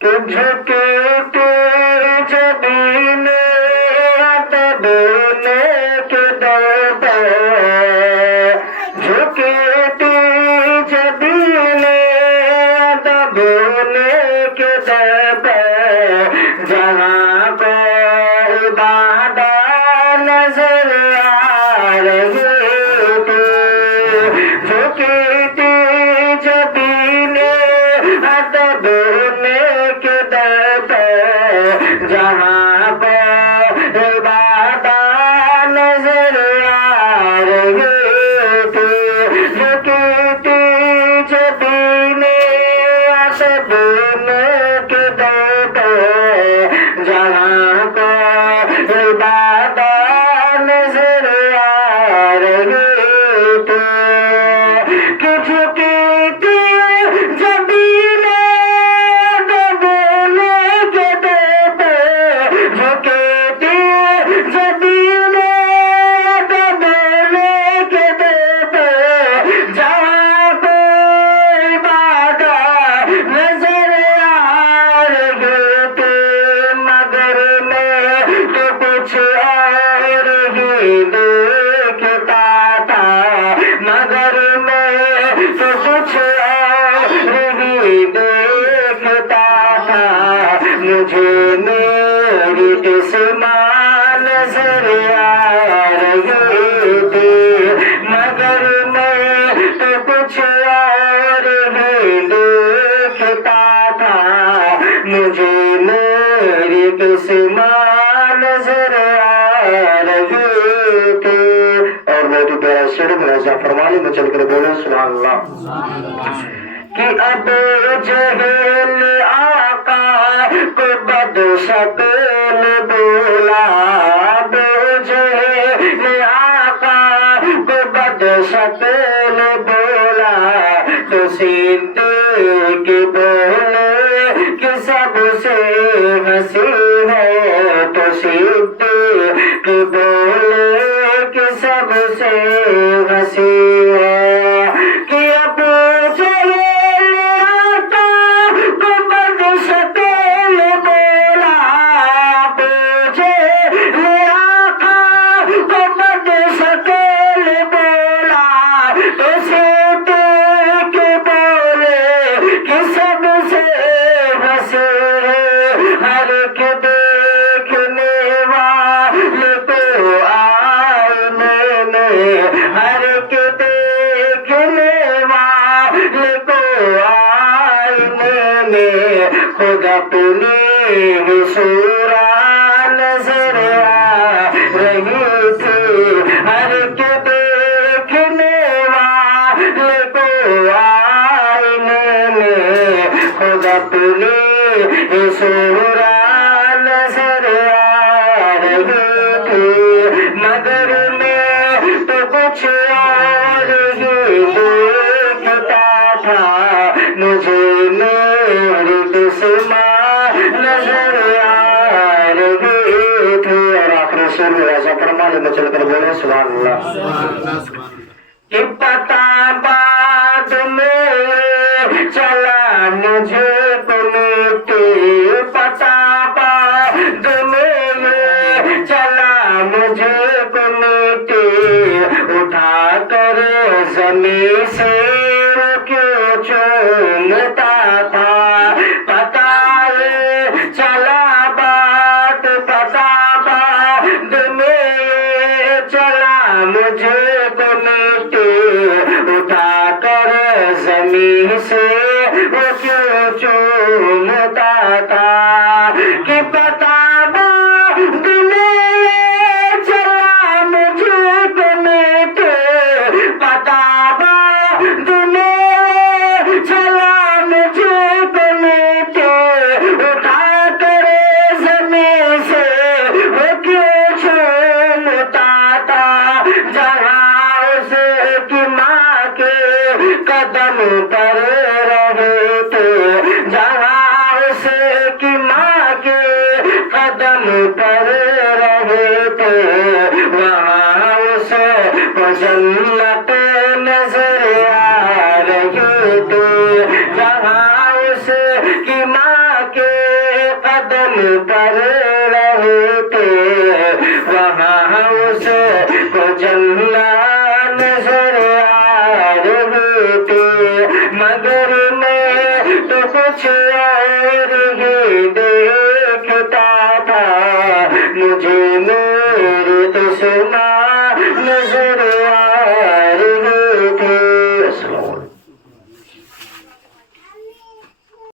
کہ جھکتے جبین ادب کے در پر جھکتی جبین ادب کے در پر جہاں کو عبادت نظر آ رہی تھی جھکتی جبین ادب کے در پر جہاں کو عبادت نظر آ رہی تھی جھکتی جبین ادب کے در پر جہاں کو عبادت نظر آ رہی تھی کہ جھکتی جبین ادب کے در پر جھکتی جبین ادب کے در پر جہاں کو عبادت نظر آ رہی تھی مگر میں تو کچھ اور ہی دیکھتا تھا مگر میں تو کچھ اور ہی دیکھتا تھا مجھے میری قسمت نظر آ رہی تھی مگر میں تو کچھ اور ہی دیکھتا تھا مجھے میری قسمت نظر آ رہی تھی اور بہت ہی پیارا شعر ملاحظہ فرمانے میں چل کر بولے سبحان اللہ کہ ابو جہل آقا کو بد شکل بولا ابو جہل آقا کو بد شکل بولا تو صدیق بولے کہ سب سے ہنسی ہے تو صدیق بولے کہ سب سے ہنسی ہے کہ ابو جہل آقا کو بد شکل بولا ابو جہل آقا کو بد شکل بولا تو صدیق بولے کہ سب سے ہنسی ہے ہر ایک دیکھنے والے کو آئینے میں ہر ایک دیکھنے والے کو آئینے میں خود اپنی ہی صورت نظر آ رہی تھی ہر ایک دیکھنے والے کو آئینے میں خود اپنی ہی صورت نظر آ رہی تھی مگر میں تو کچھ اور ہی دیکھتا تھا مجھے میری قسمت نظر آ رہی تھی اور آخر سر میں ایسا فرمانے میں چل کر بولے سبحان اللہ کہ پتہ بعد میں چلا مجھے مٹی پتہ بعد میں چلا مجھے مٹی اٹھا کر زمین سے کیوں چومتا تھا پتہ چلا بات پتہ بعد میں چلا مجھے مٹی اٹھا کر زمین سے وہ کیوں چومتا تھا کہ پتہ بعد میں چلا مجھے مٹی پتہ بعد میں چلا مجھے مٹی اٹھا کر زمین سے وہ کیوں چومتا تھا جہاں اس کی ماں کے قدم پر رہے تھے جہاں اس کی ماں کے قدم پر رہے تھے وہاں اسے جنت نظر آ رہی تھی جہاں اس کی ماں کے قدم پر رہے تھے وہاں اس کو جنت نظر آ رہی تھی مگر میں تو کچھ اور ہی دیکھتا تھا مجھے میرے دشمن